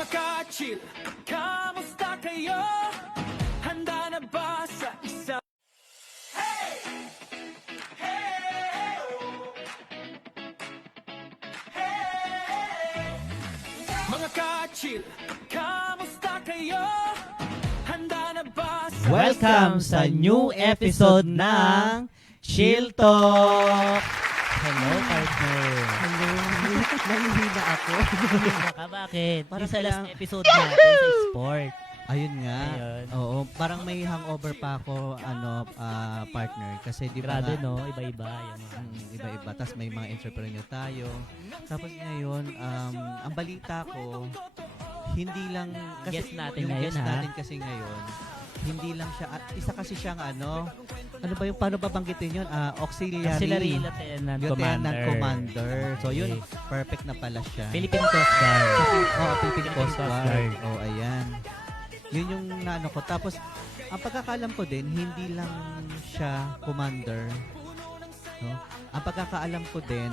Mga kachil, kamusta kayo? Handa na ba sa isa? Hey! Hey! Hey! Mga kachil, kamusta kayo? Handa na ba sa Welcome sa new episode ng Chill Talk! Hello, partner! Hello, nanihila ako. Baka bakit? Parang Di sa last kailang- episode natin sa sport. Ayun nga. Ayun. Oo, parang may hangover pa ako, partner. Kasi di ba Grabe, nga, no? Iba-iba. Yung mga... iba-iba. Tapos may mga entrepreneur tayo. Tapos ngayon, ang balita ko, hindi lang, kasi Guest natin yung ngayon, guest ha? natin kasi ngayon, hindi lang siya, isa kasi siyang ano ba yung, paano babanggitin yun? Auxiliary Lieutenant Lieutenant Commander. So yun, Okay. perfect na pala siya. Philippine Coast Guard. Philippine Coast Guard. Guard. Oh, ayan. Yun yung naano ko. Tapos, ang pagkakaalam ko din, hindi lang siya commander. No? Ang pagkakaalam ko din,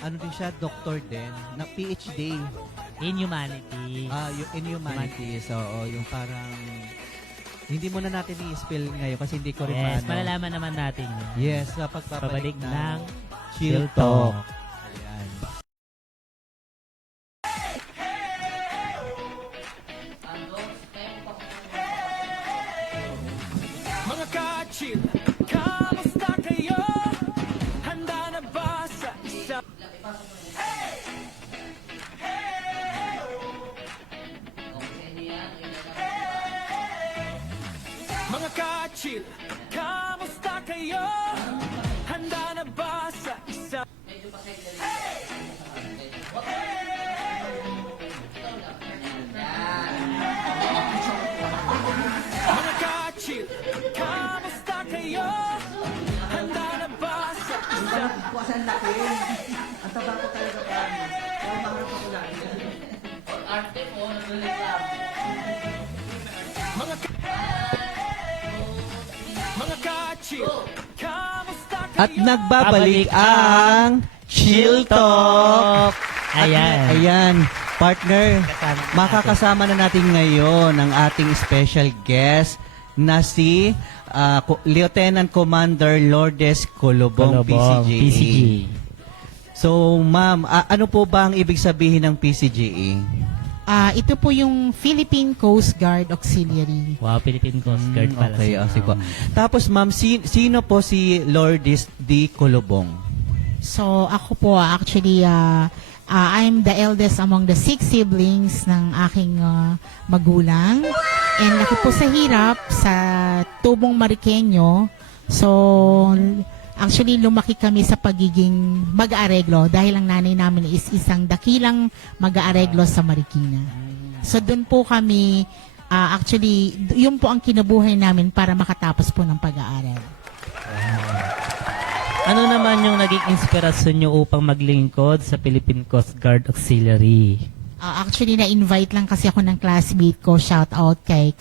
ano din siya, doctor din, na PhD. In Humanity. Yung in humanities. Oo, yung parang, hindi muna natin i-spill ngayon kasi hindi ko rin Yes, maano. malalaman naman natin yun. Yes, sa pagbabalik Pabalik ng Chill Talk. Ayan. mga kachil, kamusta kayo? Handa na ba sa isa? Hey! Hey! Mga kachil, kamusta kayo? Handa na ba sa isa? Mga kachil, kamusta kayo? Handa na ba sa isa? Ang laki. Ang taba ko talaga parang. Pero maharap ako lagi. Mga mga kachil, kamusta kayo? At nagbabalik ang Chill Talk. Ayan. Ayan, partner. Kasama na Makakasama na natin ngayon ang ating special guest na si Lieutenant Commander Lourdes Colobong, PCGA. So, ma'am, ano po ba ang ibig sabihin ng PCGA? Ito po yung Philippine Coast Guard Auxiliary. Wow, Philippine Coast Guard pala. Okay, si sige po. ma'am. Tapos, ma'am, sino po si Lourdes D. Colobong? So, ako po actually, I'm the eldest among the 6 siblings ng aking magulang. And laki po sa hirap sa tubong Mariqueño. So, actually, lumaki kami sa pagiging mag-aareglo dahil ang nanay namin is isang dakilang mag-aareglo sa Marikina. So, doon po kami, actually, yun po ang kinabuhay namin para makatapos po ng pag-aaral. Ano naman yung naging inspirasyon nyo upang maglingkod sa Philippine Coast Guard Auxiliary? Actually, na-invite lang kasi ako ng classmate ko. Shout out kay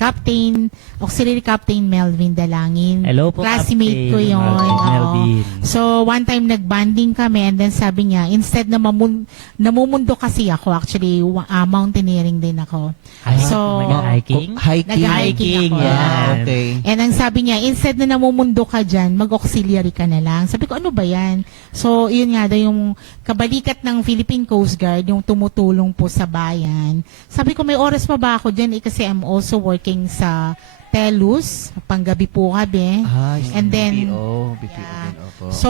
Auxiliary Captain Melvin Dalangin. Hello po, Classmate Captain ko yun. Melvin. Oo. Melvin. So, one time nag-banding kami and then sabi niya, instead na namumundo kasi ako, actually, mountaineering din ako. So, Nag-hiking? Hiking? Nag-hiking ako. yan. Okay. And ang sabi niya, instead na namumundo ka dyan, mag-auxiliary ka na lang. Sabi ko, ano ba yan? So, yun nga daw yung kabalikat ng Philippine Coast Guard, yung tumutulong po sa bayan. Sabi ko, may oras pa ba ako dyan? Kasi I'm also working sa Telus, panggabi po kami. And then, BPO yeah. din, opo. So,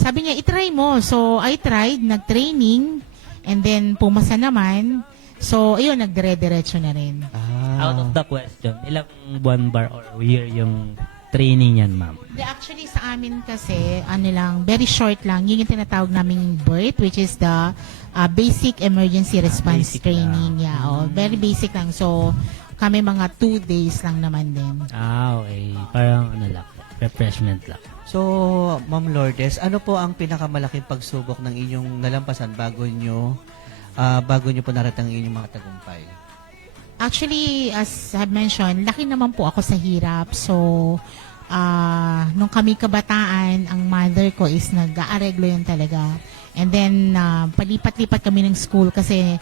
sabi niya, itry mo. So, I tried, nag-training, and then pumasa naman. So, ayun, nagdire-diretso na rin. Out of the question, ilang buwan bar or year yung training yan, ma'am? Actually, sa amin kasi, very short lang. Yun yung tinatawag naming BERT, which is the Basic Emergency Response Basic Training. Yeah, very basic lang. So, kami mga 2 days lang naman din. Okay. Parang lang, refreshment lang. So, Ma'am Lourdes, ano po ang pinakamalaking pagsubok ng inyong nalampasan bago nyo po narating ang inyong mga tagumpay? Actually, as I've mentioned, laki naman po ako sa hirap. So, nung kami kabataan, ang mother ko is nag-aareglo yun talaga. And then, palipat-lipat kami ng school kasi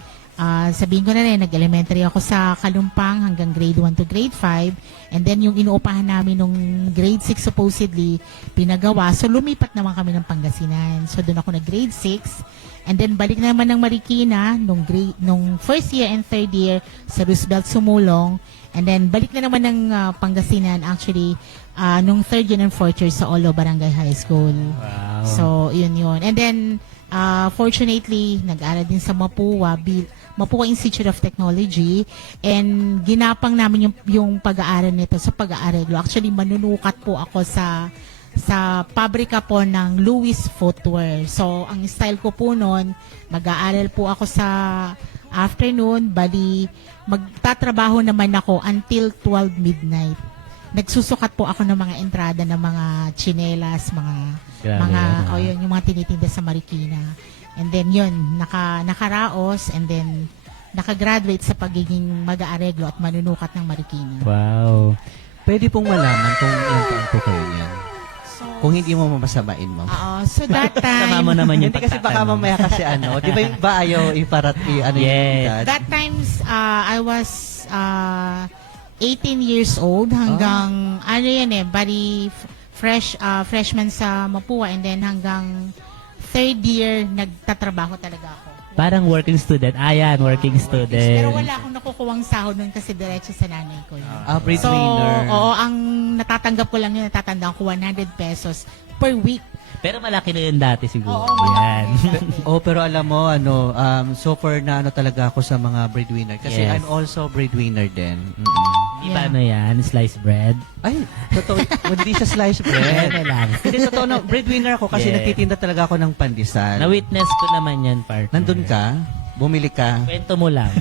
sabihin ko na rin, nag-elementary ako sa Kalumpang hanggang grade 1 to grade 5. And then, yung inuupahan namin nung grade 6 supposedly, pinagawa. So, lumipat naman kami ng Pangasinan. So, doon ako nag-grade 6. And then, balik na naman ng Marikina nung first year and third year sa Roosevelt Sumulong. And then, balik na naman ng Pangasinan actually nung third year and fourth year sa Olo Barangay High School. Wow. So, yun. And then, fortunately, nag-aral din sa Mapua Institute of Technology, and ginapang namin yung pag-aaral nito sa pag-aareglo. Actually, manunukat po ako sa pabrika po ng Louis Footwear. So, ang style ko po noon, mag-aaral po ako sa afternoon, bali magtatrabaho naman ako until 12 midnight. Nagsusukat po ako ng mga entrada ng mga tsinelas, Grabe. yung mga tinitinda sa Marikina. And then yun, nakaraos, and then nakagraduate sa pagiging mag-aareglo at manunukat ng Marikina. Wow. Pwede pong malaman kung ilang taon po kayo niyan. So, Kung hindi mo mamasamain, ma'am. so that Tama mo time, naman yung Hindi kasi baka pagtatanong. mamaya kasi di ba yung ba ayaw ano Yes. yung edad? that times, I was 18 years old hanggang, bali freshman sa Mapua, and then hanggang third year, nagtatrabaho talaga ako. Parang working student. Ayan, working student. Pero wala akong nakukuhang sahod nun kasi diretso sa nanay ko yun. So, Breadwinner. oo, ang natatanggap ko lang yun, natatandaan ko 100 pesos per week. Pero malaki na yun dati siguro. Oo, malaki Yan. na yun dati. Oh, pero alam mo, so far na talaga ako sa mga breadwinner. Kasi Yes. I'm also breadwinner din. Di ba ano yan? Sliced bread? Ay, totoo. Hindi siya sliced bread. Ano lang. Hindi, totoo na. Breadwinner ako kasi Yeah. nagtitinda talaga ako ng pandesal. Na-witness ko naman yan, partner. Nandun ka? Bumili ka? Kwento mo lang.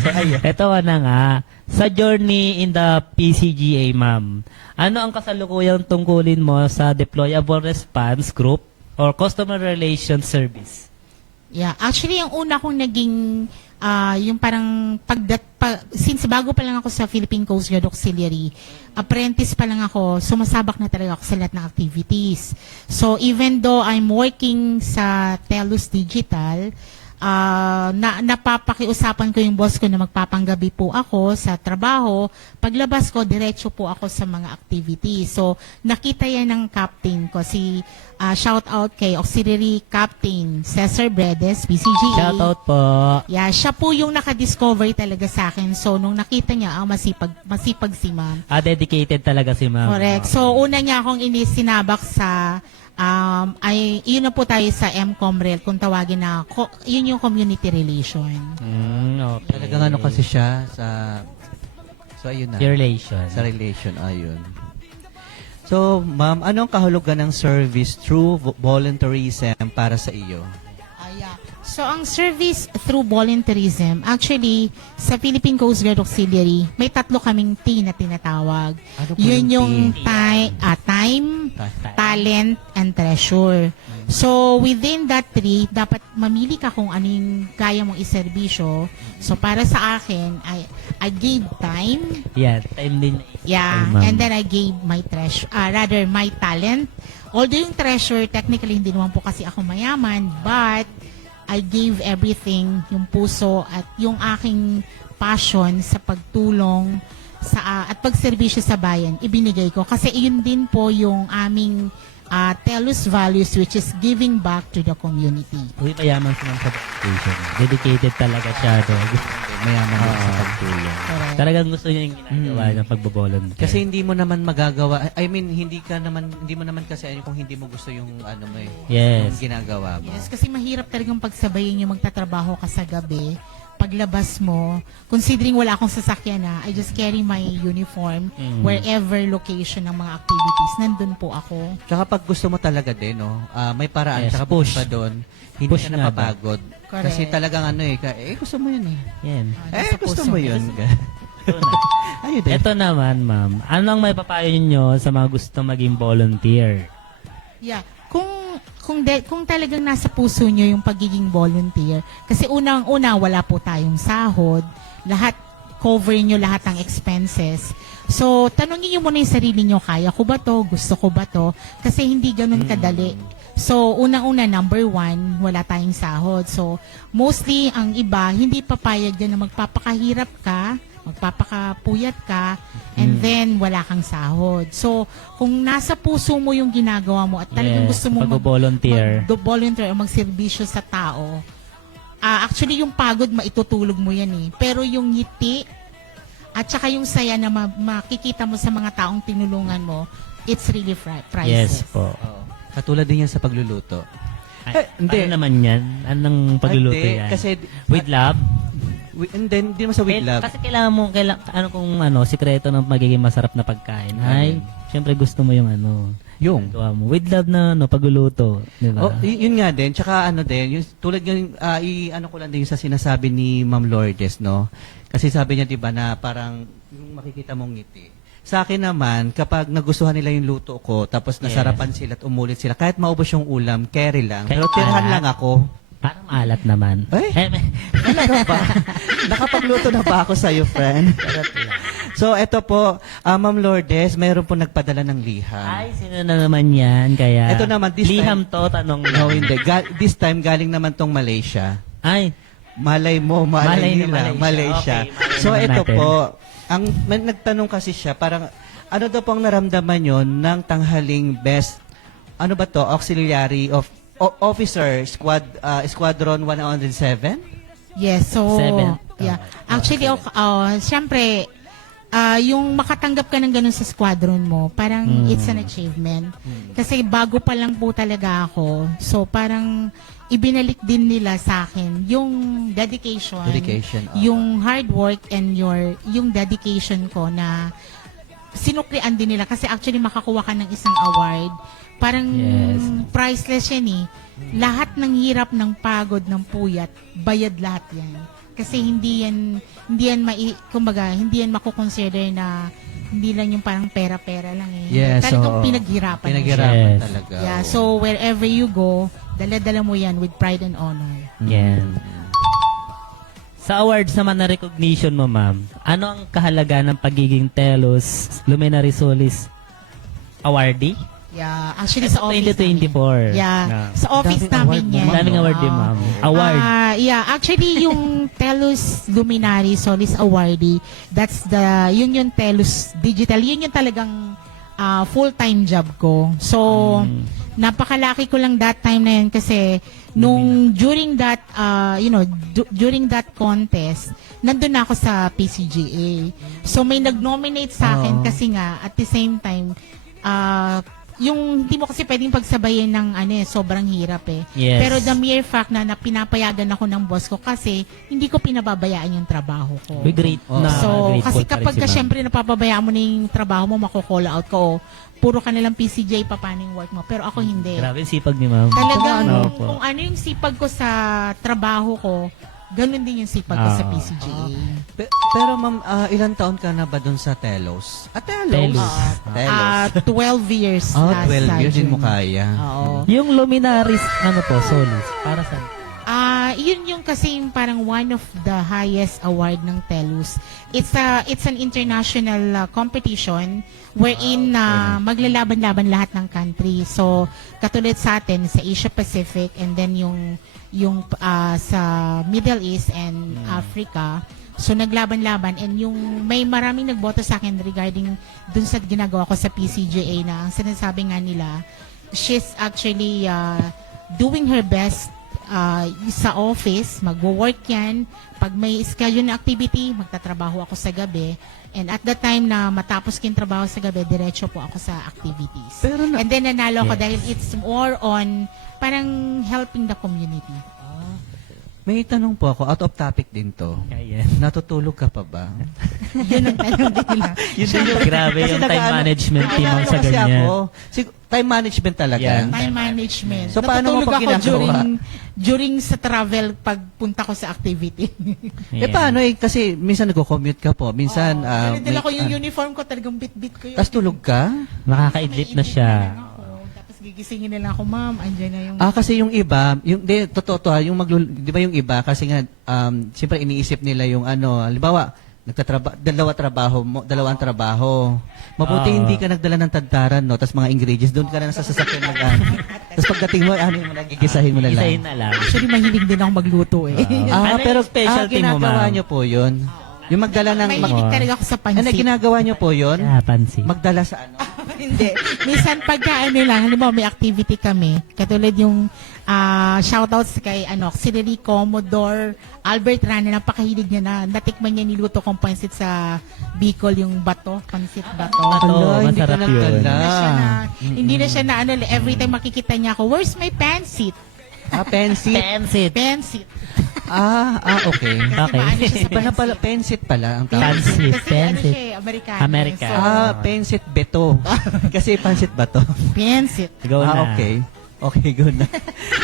So, ayun. Ito na nga. Sa journey in the PCGA, ma'am, ano ang kasalukuyang tungkulin mo sa Deployable Response Group or Customer Relations Service? Yeah, actually, yung una kong naging, yung parang, since bago pa lang ako sa Philippine Coast Guard Auxiliary, apprentice pa lang ako, sumasabak na talaga ako sa lahat ng activities. So, even though I'm working sa Telus Digital, napapakiusapan ko yung boss ko na magpapanggabi po ako sa trabaho. Paglabas ko, diretso po ako sa mga activities. So, nakita yan ng captain ko, si shout out kay Auxiliary Captain Cesar Bredes, PCGA. Shoutout po. Yeah, siya po yung nakadiscover talaga sa akin. So, nung nakita niya, masipag si ma'am. Dedicated talaga si ma'am. Correct. So, una niya akong sinabak sa yun na po tayo sa MCOMREL, kung tawagin na, yun yung community relation. Okay. Talagang kasi siya sa... So, ayun na. Your relation. Sa relation, ayun. So, ma'am, anong kahulugan ng service through volunteerism para sa iyo? Yeah. So, ang service through volunteerism, actually, sa Philippine Coast Guard Auxiliary, may 3 kaming T na tinatawag. Ano po Yun yung T? time, talent, and treasure. So, within that 3, dapat mamili ka kung ano yung kaya mong iserbisyo. So, para sa akin, I gave time. Yeah, time din. Yeah, Ay, ma'am. and then I gave my treasure, my talent. Although yung treasure, technically hindi naman po kasi ako mayaman, but I gave everything, yung puso at yung aking passion sa pagtulong at pagserbisyo sa bayan, ibinigay ko. Kasi iyon din po yung aming Telus values, which is giving back to the community. Uy, mayaman si ma'am sa dedication. Dedicated talaga siya doon. Mayaman din sa pagtulong. Correct. Talagang gusto niya yung ginagawa ng pagbobolunteer. Kasi hindi mo naman magagawa, hindi mo naman kasi kung hindi mo gusto yung mo Yes. yung ginagawa mo. Yes, kasi mahirap talagang pagsabayin yung magtatrabaho ka sa gabi. Paglabas mo, considering wala akong sasakyan I just carry my uniform wherever location ng mga activities. Nandun po ako. Tsaka pag gusto mo talaga din, may paraan. Yes, Tsaka push. pa doon, hindi Push ka nga napapagod. Correct. Kasi talagang gusto mo yun Yan. Nasa gusto puso mo mo. yun. Ito na. Ayun din. Ito naman, ma'am. Anong may papayo niyo sa mga gusto maging volunteer? Yeah. Kung talagang nasa puso nyo yung pagiging volunteer, kasi unang-una, wala po tayong sahod, lahat, cover nyo lahat ng expenses. So, tanongin nyo muna yung sarili nyo, kaya ko ba to? Gusto ko ba to? Kasi hindi ganun kadali. So, unang-una, number one, wala tayong sahod. So, mostly, ang iba, hindi papayag din na magpapakahirap ka, magpapakapuyat ka, and then wala kang sahod. So, kung nasa puso mo yung ginagawa mo at talagang Yes, gusto mo pag-volunteer. mag-volunteer o magserbisyo sa tao, actually yung pagod maitutulog mo yan eh. Pero yung ngiti at saka yung saya na makikita mo sa mga taong tinulungan mo, it's really priceless. Yes po. Oo. Katulad din yan sa pagluluto. Ay, hindi. Ano naman yan? Anong pagluluto Hindi, yan? kasi With love? and then hindi naman sa with love. Kasi kailangan mo, sikreto ng magiging masarap na pagkain. Ay, syempre gusto mo yung Yung gawa mo. With love na pagluluto. Di ba? Oh, yun nga din. Tsaka din, yung, tulad yung, ko lang din yung sa sinasabi ni Ma'am Lourdes, no? Kasi sabi niya, di ba, na parang yung makikita mong ngiti. Sa akin naman, kapag nagustuhan nila yung luto ko, tapos nasarapan sila at umulit sila, kahit maubos yung ulam, carry lang. Kahit Pero tirahan alat. lang ako. Parang alat naman. Ay, talaga ba? Nakapagluto na ba ako sa'yo, friend? So, eto po, Ma'am Lourdes, mayroon po nagpadala ng liham. Ay, sino na naman yan? Kaya, Ito naman, this liham to, tanong No, hindi. This time, galing naman tong Malaysia. Ay, Malay mo, malay Malay na nila, Malaysia. Malaysia. Okay, malay So naman ito natin. po, nagtanong kasi siya, parang ano daw pong naramdaman yon ng tanghaling best, ano ba to, auxiliary of officer squadron 107? Yes, so, Seven. yeah. Actually, syempre, yung makatanggap ka ng ganun sa squadron mo, parang it's an achievement. Kasi bago pa lang po talaga ako, so parang ibinalik din nila sa akin yung dedication, yung hard work and yung dedication ko na sinuklian din nila kasi actually makakuha ka ng isang award. Parang Yes. priceless yan eh. Lahat ng hirap, ng pagod, ng puyat, bayad lahat yan. Kasi hindi yan hindi yan makukonsider na hindi lang yung parang pera-pera lang eh. Yes, Talagang oo. pinaghirapan. mo siya. Pinaghirapan Yes. talaga. Yeah, oo. so wherever you go, dala-dala mo yan with pride and honor. yan. Sa awards naman na recognition mo, ma'am, ano ang kahalaga ng pagiging Telos Luminary Solis Awardee? Yeah, actually sa office 2024. namin. Yeah, sa office namin yan. Daming award din, ma'am. Award. Yeah, actually yung Telus Luminary Solis Awardee, that's yun yung Telus Digital, yun yung talagang full-time job ko. So, napakalaki ko lang that time na yun kasi during that during that contest, nandun na ako sa PCGA. So may nag-nominate sa akin kasi nga at the same time yung hindi mo kasi pwedeng pagsabayin ng sobrang hirap eh. Yes. Pero the mere fact na pinapayagan ako ng boss ko kasi hindi ko pinababayaan yung trabaho ko. We great na So, grateful kasi pa rin kapag si ma'am. syempre napapabayaan mo na yung trabaho mo, mako-call out ka o puro ka nalang PCJ, paano yung work mo. Pero ako hindi. Grabe sipag ni ma'am. Talagang Ano po? kung ano yung sipag ko sa trabaho ko, ganun din yung sipag ko sa PCGA. Pero ma'am, ilang taon ka na ba dun sa Telos? Telos. Telos. 12 years last 12 years din mo journey. kaya. Oo. Yung Luminaries, Solis, para sa Yun yung kasi yung parang one of the highest award ng TELUS. It's an international competition wherein maglalaban-laban lahat ng country. So, katulad sa atin, sa Asia Pacific and then yung sa Middle East and Africa. So, naglaban-laban and yung may maraming nagboto sa akin regarding dun sa ginagawa ko sa PCGA na ang sinasabi nga nila, she's actually doing her best sa office, magwo-work yan. Pag may schedule na activity, magtatrabaho ako sa gabi. And at the time na matapos ko yung trabaho sa gabi, diretso po ako sa activities. Pero And then nanalo ako dahil it's more on parang helping the community. May tanong po ako, out of topic din to. Kaya. Natutulog ka pa ba? Yun ang tanong din nila. Grabe Kasi yung time nag-ano- management team ang sa Kasi ganyan. ako, time management talaga. Yeah. Time management. So, paano mo Natutulog pag ako ginagawa? during sa travel pagpunta ko sa activity. Paano kasi minsan nagko-commute ka po, minsan Dala ko yung uniform ko, talagang bit-bit ko yun. tas tulog ka? Nakakaidlip na siya. Tapos gigisingin nila ako, ma'am, andyan na yung... Kasi yung iba, totoo to, yung di ba yung iba kasi nga siyempre iniisip nila yung halimbawa, dalawang trabaho. Mabuti Oo. hindi ka nagdala ng tadtaran, no? Tapos mga ingredients, doon ka na sa sasakyan Tapos pagdating mo, ano mo, gigisahin mo na lang. Isahin na lang. Actually, mahilig din ako magluto eh. Ano yung specialty mo, ginagawa ma'am? nyo po yun. Yung magdala ng... Mahilig talaga ako sa Ano, pansit. ginagawa nyo po yun? Pansin. Magdala sa ano? Hindi. Minsan pagka ano lang, halimbawa may activity kami, katulad yung shoutouts kay Auxiliary Commodore Albert Rana, napakahilig niya na natikman niya niluto kong pansit sa Bicol, yung bato, pansit bato. Bato. Hindi ka masarap yun. nagdala. Hindi na siya na every time makikita niya ako, where's my pansit? Pensit. Pansit. Pansit. Okay. Kasi Okay. maano siya sa Iba na pala, pansit. pensit pala ang tawag. Pansit. Kasi ano Pansit. siya, Amerikano. America. So, Pensit beto. Kasi pansit ba to? pansit. Go na. Okay. Okay, good na.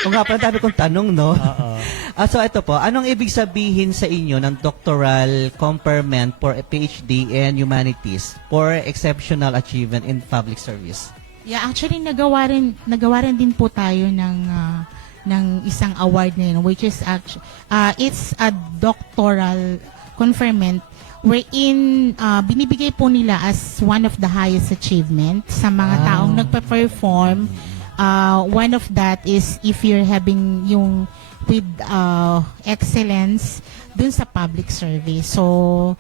Kung nga pala, dami kong tanong, no? Oo. So, ito po. Anong ibig sabihin sa inyo ng doctoral comparment for a PhD in Humanities for exceptional achievement in public service? Yeah, actually nagawa rin din po tayo ng isang award na yun, which is it's a doctoral conferment wherein binibigay po nila as one of the highest achievement sa mga taong nagpa-perform. One of that is if you're having yung with excellence dun sa public service. So,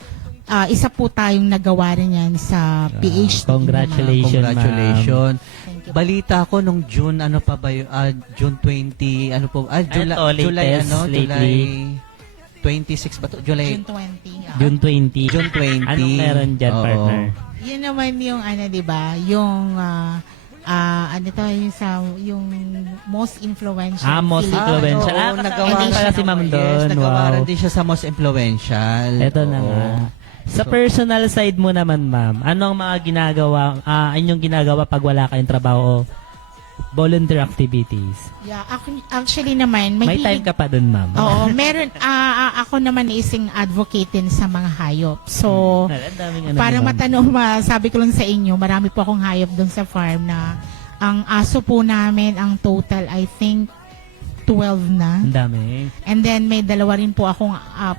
isa po tayong nagawa rin yan sa PhD. Congratulations. Congratulations. Thank you. Balita ko nung June, ano pa ba yun? June 20, ano po? July, Ito, July, latest, July 26 ba to? July, June 20. June 20. June 20. Anong meron dyan, Oo. partner? Yun naman yung di ba? Yung yung most influential. Most Philippine- influential. oo, nagawa kasama pala si Ma'am Yes, doon. nagawa Wow. rin din siya sa most influential. Ito na Oo. nga. Sa personal side mo naman, ma'am, anong mga inyong ginagawa pag wala kayong trabaho o volunteer activities? Yeah, actually naman, May time ka pa dun, ma'am. Oo, meron. Ako naman isang advocate din sa mga hayop. So, Ang daming para ma'am. matanong, sabi ko lang sa inyo, marami po akong hayop doon sa farm na ang aso po namin, ang total, I think, 12 na. Ang dami. And then, may dalawa rin po akong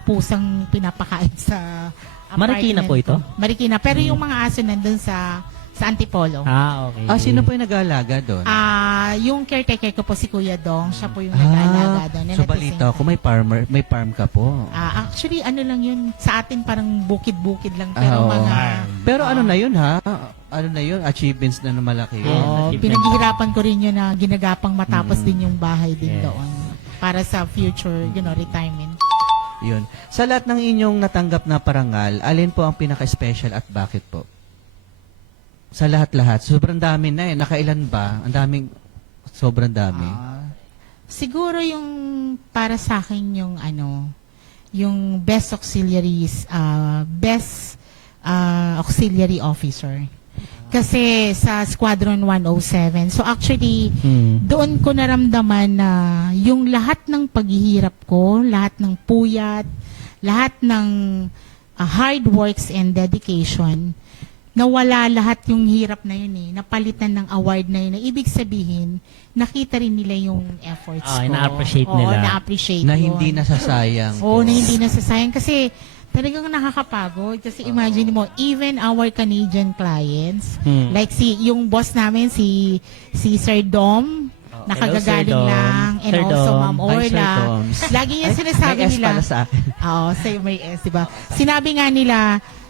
pusang pinapakain sa Marikina apartment po ito? ko. Marikina. Pero yung mga aso nandun sa Antipolo. Okay. Sino po yung nag-aalaga doon? Yung caretaker ko po si Kuya Dong, siya po yung nag-aalaga doon. And So at the balita same ko, may farm ka po. actually, ano lang yun, sa atin parang bukid-bukid lang. Pero Oo. mga, Pero ano na yun ha? Ano na yun? Achievements na malaki yun. Yeah. pinaghihirapan ko rin yun na ginagapang matapos din yung bahay din Yes. doon. Para sa future, retirement. Yun. Sa lahat ng inyong natanggap na parangal, alin po ang pinaka-special at bakit po? Sa lahat-lahat. Sobrang dami na eh. Nakailan ba? Ang daming, sobrang dami. Siguro yung para sa akin yung best auxiliary officer. Kasi sa Squadron 107. So actually, doon ko naramdaman na yung lahat ng paghihirap ko, lahat ng puyat, lahat ng hard works and dedication, nawala lahat yung hirap na yun napalitan ng award na yun. Na ibig sabihin, nakita rin nila yung efforts ko. na-appreciate Oo, nila. na-appreciate Na yun. hindi nasasayang. Oo, na hindi nasasayang. Kasi talagang nakakapagod. Kasi imagine mo, even our Canadian clients, like yung boss namin, si Sir Dom, nakagagaling Hello, Sir Dom. lang. And Sir also Dom. Ma'am Hi, Sir Orla. Doms. Lagi niya sinasabi May S nila. pala sa akin. Oo, say may S, diba? Sinabi nga nila,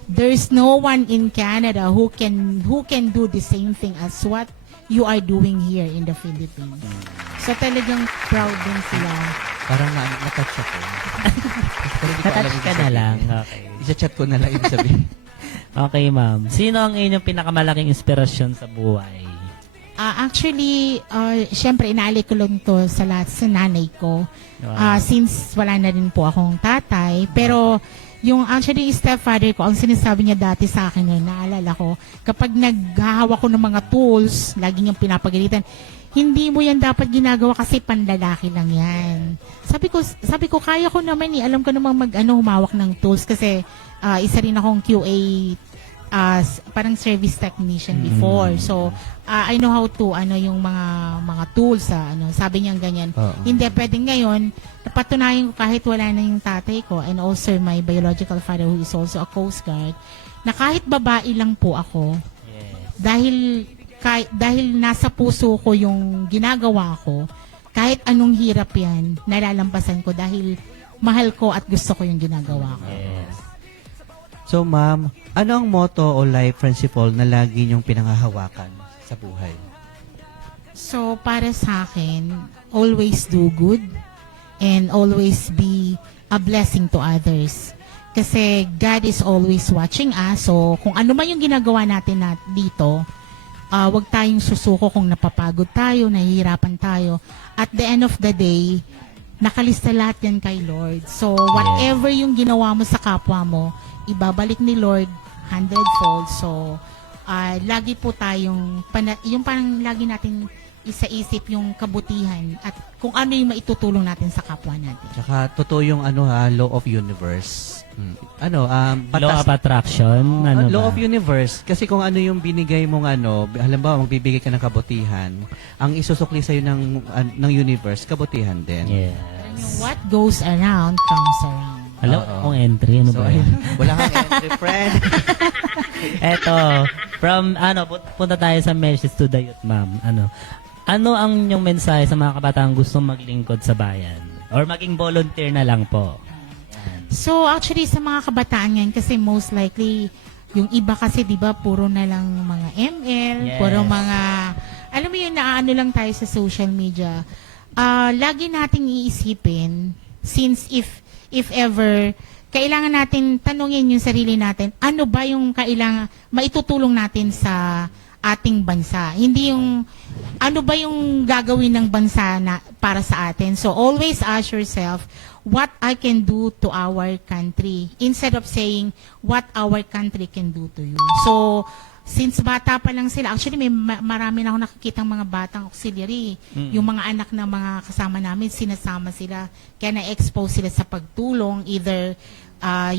there's no one in Canada who can do the same thing as what you are doing here in the Philippines. So talagang proud din sila. Parang na-touch ako. Pero di ko alam Katouch ibig ka na sabihin. lang. Okay. Isa-chat ko na lang ibig sabihin. Okay, ma'am. Sino ang inyong pinakamalaking inspirasyon sa buhay? Actually, syempre, inaalik ko lang to sa lahat sa nanay ko. Wow. Since wala na rin po akong tatay. Pero, yung actually stepfather ko, ang sinasabi niya dati sa akin, naalala ko, kapag naghahawak ko ng mga tools, lagi niyang pinapagalitan, hindi mo yan dapat ginagawa kasi panlalaki lang yan. Sabi ko, kaya ko naman alam ko namang humawak ng tools kasi isa rin akong QA as parang service technician before. So, I know how to yung mga tools sabi niya ganyan. Oo. Hindi pwedeng ngayon napatunayan ko kahit wala na yung tatay ko and also my biological father who is also a Coast Guard na kahit babae lang po ako dahil nasa puso ko yung ginagawa ko, kahit anong hirap yan, nalalampasan ko dahil mahal ko at gusto ko yung ginagawa ko. Yes. So, ma'am, ano ang motto o life principle na lagi niyong pinangahawakan sa buhay? So, para sa akin, always do good and always be a blessing to others. Kasi God is always watching us. So, kung ano man yung ginagawa natin dito, wag tayong susuko kung napapagod tayo, nahihirapan tayo. At the end of the day, nakalista lahat yan kay Lord. So, whatever yung ginawa mo sa kapwa mo, ibabalik ni Lord 100-fold. So, lagi po tayong, yung parang lagi natin isaisip yung kabutihan at kung ano yung maitutulong natin sa kapwa natin. Tsaka, totoo yung law of universe. Law of attraction. Law of universe. Kasi kung ano yung binigay mong halimbawa, magbibigay ka ng kabutihan, ang isusukli sa'yo ng universe, kabutihan din. Yes. Yung what goes around comes around. Alam Oo. kung entry, ano So, ba yan? wala kang entry, friend. Eto, punta tayo sa message to the youth, ma'am. Ano ang inyong mensahe sa mga kabataang gustong maglingkod sa bayan? Or maging volunteer na lang po? So, actually, sa mga kabataan yan, kasi most likely, yung iba kasi, di ba, puro na lang mga ML, Yes. puro mga, alam mo yun, naano lang tayo sa social media. Lagi nating iisipin, since if ever, kailangan natin tanungin yung sarili natin, ano ba yung kailangan, maitutulong natin sa ating bansa. Hindi yung, ano ba yung gagawin ng bansa para sa atin. So, always ask yourself, what I can do to our country instead of saying what our country can do to you. So, since bata pa lang sila, actually may marami na ako nakikitang mga batang auxiliary. Yung mga anak ng mga kasama namin, sinasama sila, kaya na-expose sila sa pagtulong, either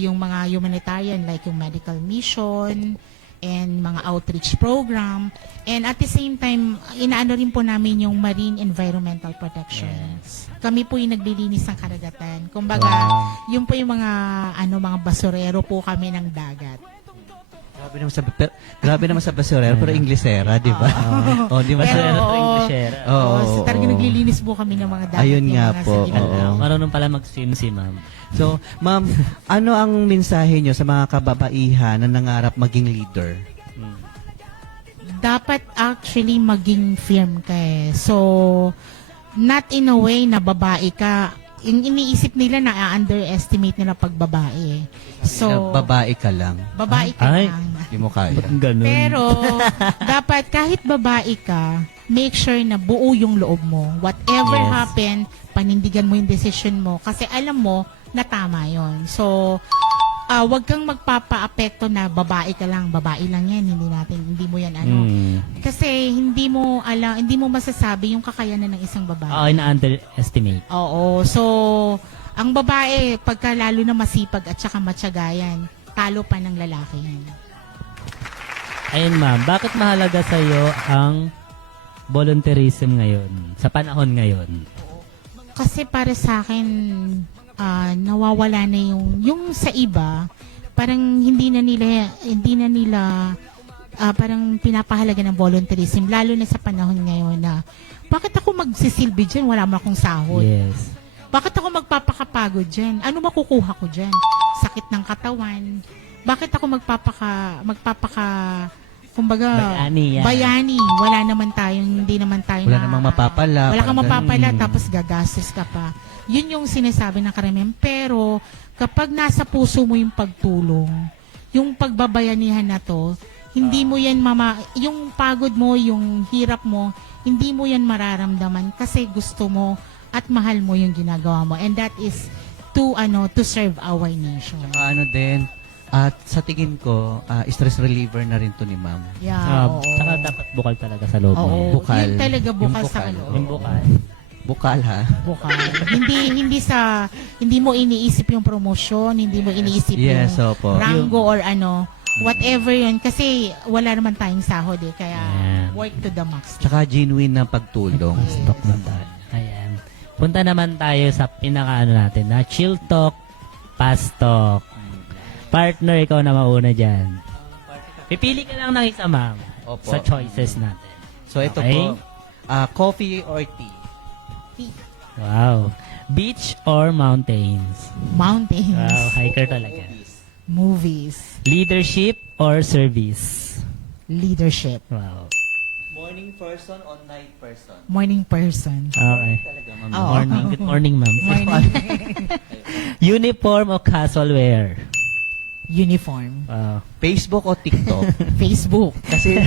yung mga humanitarian like yung medical mission, and mga outreach program. And at the same time, inaano rin po namin yung marine environmental protection. Kami po yung naglilinis ng karagatan. Kumbaga, yun po yung mga mga basurero po kami ng dagat. Grabe naman sa basurero, pero Inglesera, di ba? Di ba? Pero, Inglesera. so talaga naglilinis po kami ng mga dagat. Ayun yung nga mga po, sa gilid. oo. Marunong pala mag-swim si ma'am. So, ma'am, ano ang mensahe nyo sa mga kababaihan na nangarap maging leader? Dapat actually maging firm ka eh. So, not in a way na babae ka. Yung iniisip nila na underestimate nila pag babae eh. So, Na babae ka lang. babae ka Ay. lang. Di mo kaya. Ganun. Pero, dapat kahit babae ka, make sure na buo yung loob mo. Whatever Yes. happen, panindigan mo yung decision mo. Kasi alam mo na tama yon. So, wag kang magpapa-apekto na babae ka lang, babae lang yan, hindi mo yan Kasi hindi mo masasabi yung kakayanan ng isang babae. Oo, na-underestimate. Oo. So, ang babae, pagka lalo na masipag at saka matsagayan, talo pa ng lalaki yan. Ayun ma'am, bakit mahalaga sa'yo ang volunteerism ngayon, sa panahon ngayon? Kasi para sa akin, nawawala na yung sa iba, parang hindi na nila parang pinapahalaga ng volunteerism, lalo na sa panahon ngayon na bakit ako magsisilbi dyan, wala mo akong sahod? Yes. Bakit ako magpapakapagod dyan? Ano makukuha ko dyan? Sakit ng katawan. Bakit ako kumbaga, Bayani yan. bayani. Wala naman tayong, hindi naman tayo Wala namang mapapala. Wala kang Parang mapapala, tapos gagastos ka pa. Yun yung sinasabi ng karamihan. Pero, kapag nasa puso mo yung pagtulong, yung pagbabayanihan na to, hindi mo yan yung pagod mo, yung hirap mo, hindi mo yan mararamdaman kasi gusto mo at mahal mo yung ginagawa mo. And that is to serve our nation. Din, at sa tingin ko, stress reliever na rin to ni ma'am. Yeah, oo. Saka dapat bukal talaga sa loob mo. Oo, Bukal. yun talaga bukal Yung sa bukal. kaloob. Yung bukal. Bukal, ha? Bukal. hindi mo iniisip yung promosyon, hindi mo iniisip Yes, yung opo. rango or whatever yun. Kasi wala naman tayong sahod eh. Kaya Yeah. work to the max. Tsaka genuine na pagtulong. Stock na tayo. Ayan. Punta naman tayo sa pinaka natin na chill talk, fast talk. Partner, ikaw na mauna dyan. Pipili ka lang ng isa, ma'am. Opo. Sa choices natin. So ito Okay. po, coffee or tea? Wow. Beach or mountains? Mountains. Wow, hiker talaga. Movies. Leadership or service? Leadership. Wow. Morning person or night person? Morning person. Okay. Talaga, ma'am. Oo. Morning. Good morning, ma'am. Morning. Uniform o casual wear? Uniform. Wow. Facebook o TikTok? Facebook. Kasi,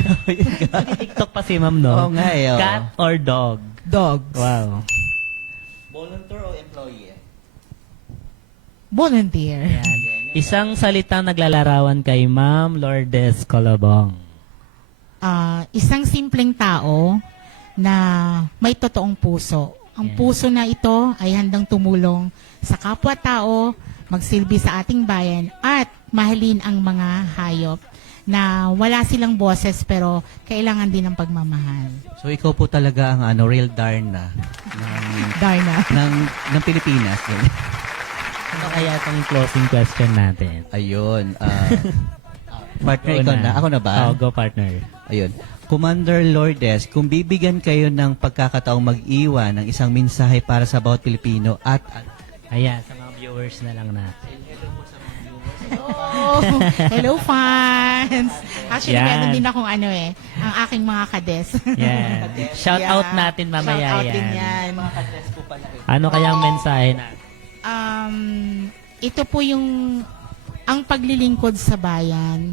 TikTok pa si ma'am, no? Oo nga eh, oo. Cat or dog? Dogs. Wow. volunteer o employee? Volunteer. Yan. Isang salitang naglalarawan kay Ma'am Lourdes Colobong. Isang simpleng tao na may totoong puso. Ang Yeah. puso na ito ay handang tumulong sa kapwa-tao, magsilbi sa ating bayan, at mahalin ang mga hayop na wala silang boses pero kailangan din ng pagmamahal. So ikaw po talaga ang real Darna Darna. ng Pilipinas. Ano kaya itong closing question natin? Ayun. Partner, ikaw na. Ako na ba? Oo, go partner. Ayun. Commander Lourdes, kung bibigyan kayo ng pagkakataong mag-iwan ng isang mensahe para sa bawat Pilipino at Ayan, sa mga viewers na lang natin. Oh, hello fans! Actually, Yan. meron din akong ang aking mga kades. Yan. Shout out natin mamaya Shout out din yan. yan. Ano kayang mensahe natin? Ito po ang paglilingkod sa bayan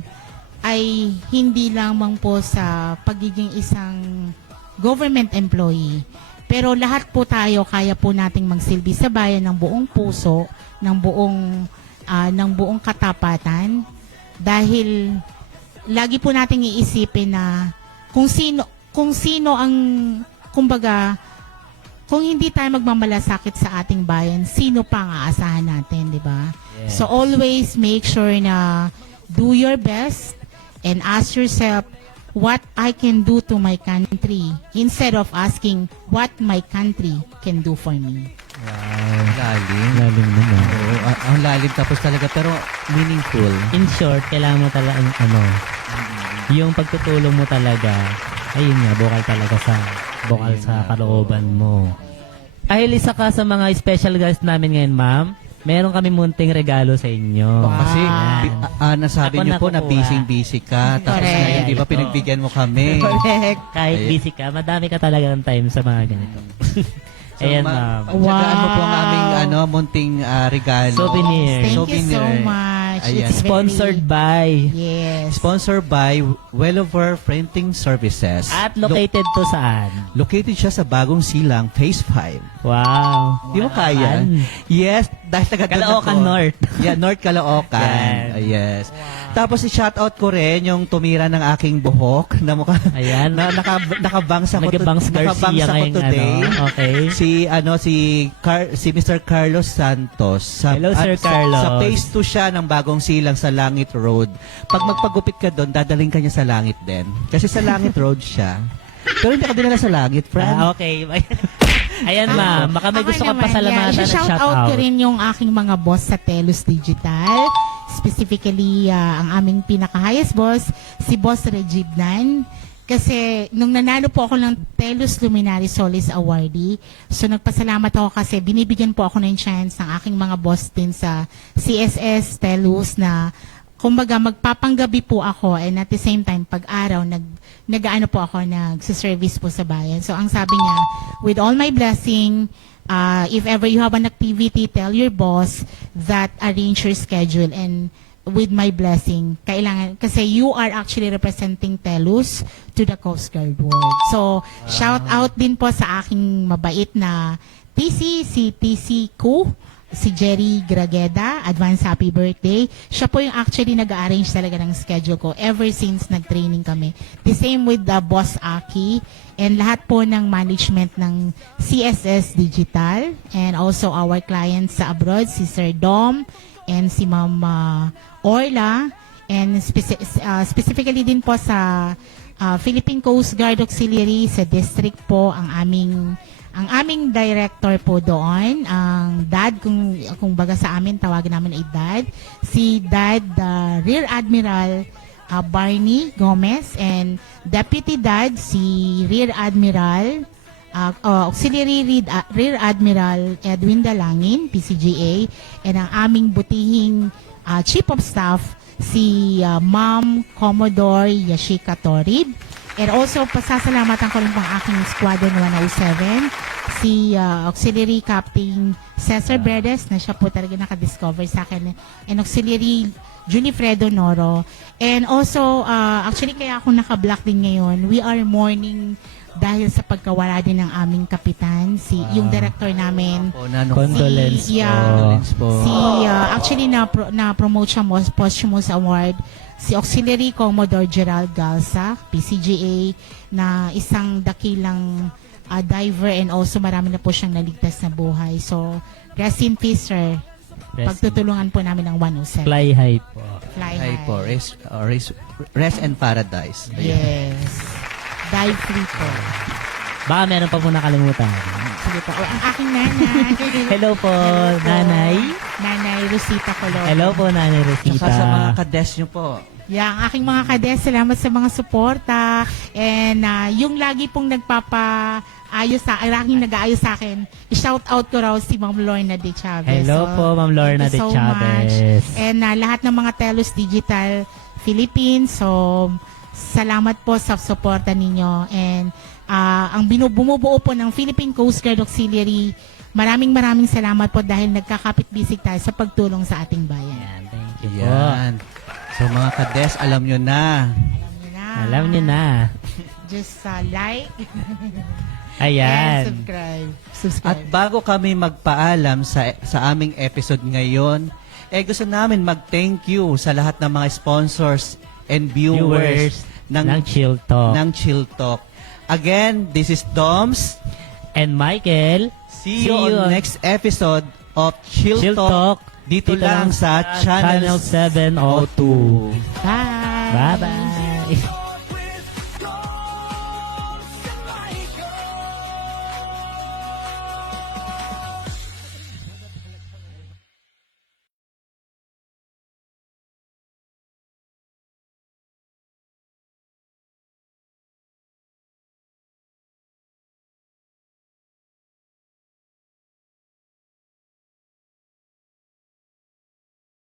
ay hindi lamang po sa pagiging isang government employee. Pero lahat po tayo, kaya po nating magsilbi sa bayan ng buong puso, ng buong katapatan. Dahil lagi po nating iisipin na kung sino ang, kumbaga, kung hindi tayo magmamalasakit sa ating bayan, sino pa ang aasahan natin, di ba? Yes. So always make sure na do your best and ask yourself what I can do to my country instead of asking what my country can do for me. Wow. lalim. Lalim naman. Oo, ang lalim tapos talaga pero meaningful. In short, kailangan mo talaga yung pagtutulong mo talaga, ayun nga, bukal sa kalooban mo. Dahil isa ka sa mga special guest namin ngayon, ma'am, meron kami munting regalo sa inyo. Kasi Yan. nasabi Ako niyo po na nakukuha. busy ka. Tapos Correct. ngayon, di ba, Ito. pinagbigyan mo kami. Correct. Kahit Ayan. busy ka, madami ka talaga ng time sa mga ganito. Ayan, ma'am. Pagtsagaan mo po ang Wow. aming munting regalo. Souvenir. Thank you so Souvenir. much. Ayan. It's Sponsored by Yes. Sponsored by Wellover Printing Services. at located to saan? Located siya sa Bagong Silang, Phase 5. Wow. Di mo kaya? Saan? Yes, dahil taga doon Caloocan ako. North. Yeah, North Caloocan. Yan. Yes. Tapos i-shoutout ko rin yung tumira ng aking buhok na mukha Ayan. na nakabangs ako Nag-bangs Garcia ako ngayong today. Okay. Si Mr. Carlos Santos. Hello, Sir Carlos. Sa phase 2 siya ng Bagong Silang sa Langit Road. Pag magpagupit ka doon, dadaling ka niya sa Langit din. Kasi sa Langit Road siya. Pero hindi ka dinala sa Langit, friend. Okay. Ayan, ma'am. Baka may Ako gusto kang naman, pasalamatan at shout shout out out. ko rin yung aking mga boss sa Telus Digital. Specifically, ang aming pinaka-highest boss, si Boss Regibnan. Kasi nung nanalo po ako ng Telus Luminary Solis Awardee, so nagpasalamat ako kasi binibigyan po ako ng chance ng aking mga boss din sa CSS Telus na kumbaga magpapanggabi po ako and at the same time pag-araw nag-aano po ako nagsiservice po sa bayan. So ang sabi niya, with all my blessing, if ever you have an activity, tell your boss that arrange your schedule and with my blessing, kailangan, kasi you are actually representing Telus to the Coast Guard world. So, shout out din po sa aking mabait na si TC Ku, si Jerry Grageda, advance happy birthday. Siya po yung actually nag-arrange talaga ng schedule ko ever since nag-training kami. The same with the Boss Aki and lahat po ng management ng CSS Digital and also our clients sa abroad, si Sir Dom and si Ma'am Orla And specifically din po sa Philippine Coast Guard Auxiliary sa district po ang aming director po doon, ang dad, kung baga sa amin, tawagin namin ay dad, si Dad Rear Admiral Barney Gomez, and Deputy Dad si Rear Admiral Auxiliary Rear Admiral Edwin Dalangin, PCGA, and ang aming butihing Chief of Staff si Ma'am Commodore Yashika Torib. And also, pasasalamatan ko rin pang aking Squadron 107, si Auxiliary Captain Cesar Verdes, na siya po talaga nakadiscover sa akin, and Auxiliary Junifredo Noro. And also, actually kaya ako naka-block din ngayon, we are mourning dahil sa pagkawala din ng aming kapitan, yung director namin, Condolence po. actually na-promote siya posthumous award, si Auxiliary Commodore Gerald Galsa, PCGA, na isang dakilang diver, and also marami na po siyang naligtas na buhay. So, rest in peace, sir. Pagtutulungan po namin ng 107. Fly high po. Fly Hi high. po. Rest and paradise. Ayan. Yes. Dive free po. Baka meron pa po nakalimutan. Sige po. Ang aking nanay. Hello po, Hello po. Nanay. Nanay Rosita Colón. Hello po, Nanay Rosita. Tsaka sa mga kades nyo po. Yeah, ang aking mga kades, salamat sa mga suporta. And yung lagi pong aking nag-aayos sa akin, i-shout out ko raw si Ma'am Lorna de Chavez. Hello po, Ma'am Lorna thank you de Chavez. much. And lahat ng mga Telos Digital Philippines, so salamat po sa suporta ninyo. And ang bumubuo po ng Philippine Coast Guard Auxiliary, maraming salamat po dahil nagkakapit-bisig tayo sa pagtulong sa ating bayan. Yan, thank you po. Yan. So mga kades, alam nyo na. Alam niyo na. Just like Ayan. and At subscribe. bago kami magpaalam sa aming episode ngayon, gusto namin mag-thank you sa lahat ng mga sponsors and viewers ng Chill Talk. ng Chill Talk. Again, this is Doms. And Michael, See you on next episode of Chill, Chill Talk. Talk. Dito lang sa Channel 702. Bye. Bye-bye.